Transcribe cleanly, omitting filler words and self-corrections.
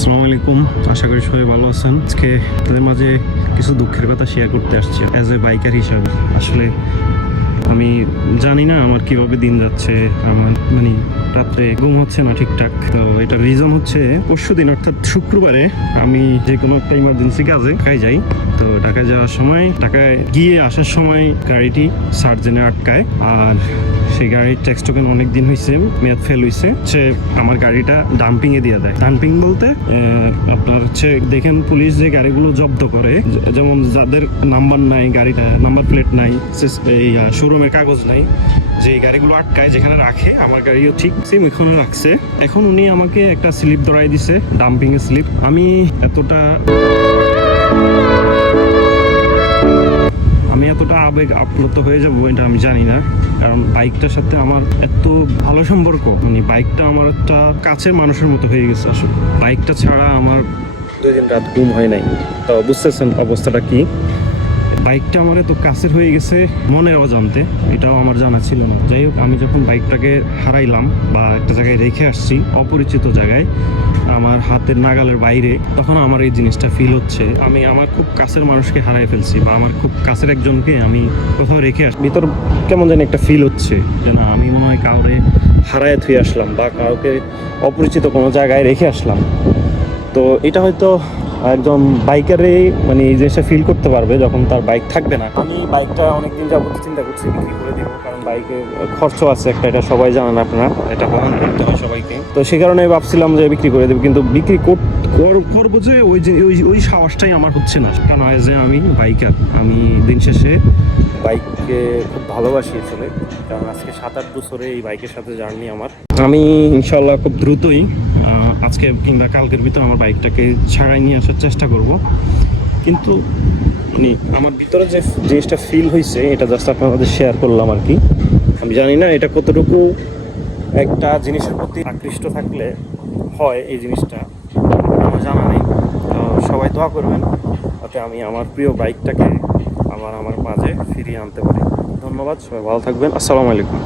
আসসালামু আলাইকুম, আশা করি সবাই ভালো আছেন। আজকে তাদের মাঝে কিছু দুঃখের কথা শেয়ার করতে আসছি অ্যাজ এ বাইকার হিসাবে। আসলে আমি জানি না আমার কিভাবে দিন যাচ্ছে। আমার রাত্রে ঘুম হচ্ছে না ঠিকঠাক। তো এটার রিজন হচ্ছে পরশুদিন অর্থাৎ শুক্রবারে আমি যে কোনো একটা ইমার্জেন্সি কাজে ঢাকায় যাই। তো ঢাকায় যাওয়ার সময়, ঢাকায় গিয়ে আসার সময় গাড়িটি সার্জেনে আটকায়। আর সেই গাড়ির ট্যাক্স টোকেন অনেক দিন হয়েছে, মেয়াদ ফেল হয়েছে। সে আমার গাড়িটা ডাম্পিং এ দিয়ে দেয়। ডাম্পিং বলতে আপনার হচ্ছে দেখেন পুলিশ যে গাড়িগুলো জব্দ করে, যেমন যাদের নাম্বার নাই, গাড়িটা নাম্বার প্লেট নাই, এই শোরুমের কাগজ নাই, যে গাড়িগুলো আটকায় যেখানে রাখে, আমার গাড়িও ঠিক সেম ওইখানে রাখছে। এখন উনি আমাকে একটা স্লিপ ধরাই দিছে, ডাম্পিং এর স্লিপ। আমি এতটা আবেগ আপ্লুত হয়ে যাবো এটা আমি জানি না, কারণ বাইকটার সাথে আমার এত ভালো সম্পর্ক। বাইকটা আমার একটা কাছের মানুষের মতো হয়ে গেছে। আসলে বাইকটা ছাড়া আমার 2 দিন রাত ঘুম হয় নাই। তো বুঝতেছেন অবস্থাটা কি। বাইকটা আমার এত কাছের হয়ে গেছে মনের অজান্তে, এটাও আমার জানা ছিল না। যাই হোক, আমি যখন বাইকটাকে হারাইলাম বা একটা জায়গায় রেখে আসছি, অপরিচিত জায়গায়, আমার হাতের নাগালের বাইরে, তখন আমার এই জিনিসটা ফিল হচ্ছে আমি আমার খুব কাছের মানুষকে হারাই ফেলছি, বা আমার খুব কাছের একজনকে আমি কোথাও রেখে আসছি। ভিতর কেমন যেন একটা ফিল হচ্ছে যে না, আমি মনে হয় কাউরে হারায় থুয়ে আসলাম বা কাউকে অপরিচিত কোনো জায়গায় রেখে আসলাম। তো এটা হয়তো একজন বাইকারে এই জিনিসটা ফিল করতে পারবে যখন তার বাইক থাকবে না। আমি বাইকটা অনেকদিন যাবত চিন্তা করছি বিক্রি করে দিব, কারণ বাইকে খরচ আছে একটা, এটা সবাই জানেন আপনারা, এটা বহন করতে হয় সবাইকে। তো সে কারণে ভাবছিলাম যে বিক্রি করে দেবো, কিন্তু বিক্রি করবো যে ওই সাহসটাই আমার হচ্ছে না। কারণ যে আমি বাইকার, আমি দিন শেষে বাইককে খুব ভালোবাসি আসলে। কারণ আজকে 7-8 বছরে এই বাইকের সাথে জার্নি আমার। আমি ইনশাল্লাহ খুব দ্রুতই আজকে কিংবা কালকের ভিতর আমার বাইকটাকে ছাড়াই নিয়ে আসার চেষ্টা করব। কিন্তু আমার ভিতরে যে জিনিসটা ফিল হয়েছে, এটা জাস্ট আপনাদের শেয়ার করলাম আর কি। আমি জানি না এটা কতটুকু একটা জিনিসের প্রতি আকৃষ্ট থাকলে হয়, এই জিনিসটা আমার জানা নেই। সবাই দোয়া করবেন যাতে আমি আমার প্রিয় বাইকটাকে আমার মাঝে ফিরিয়ে আনতে পারি। ধন্যবাদ, সবাই ভালো থাকবেন। আসসালামু আলাইকুম।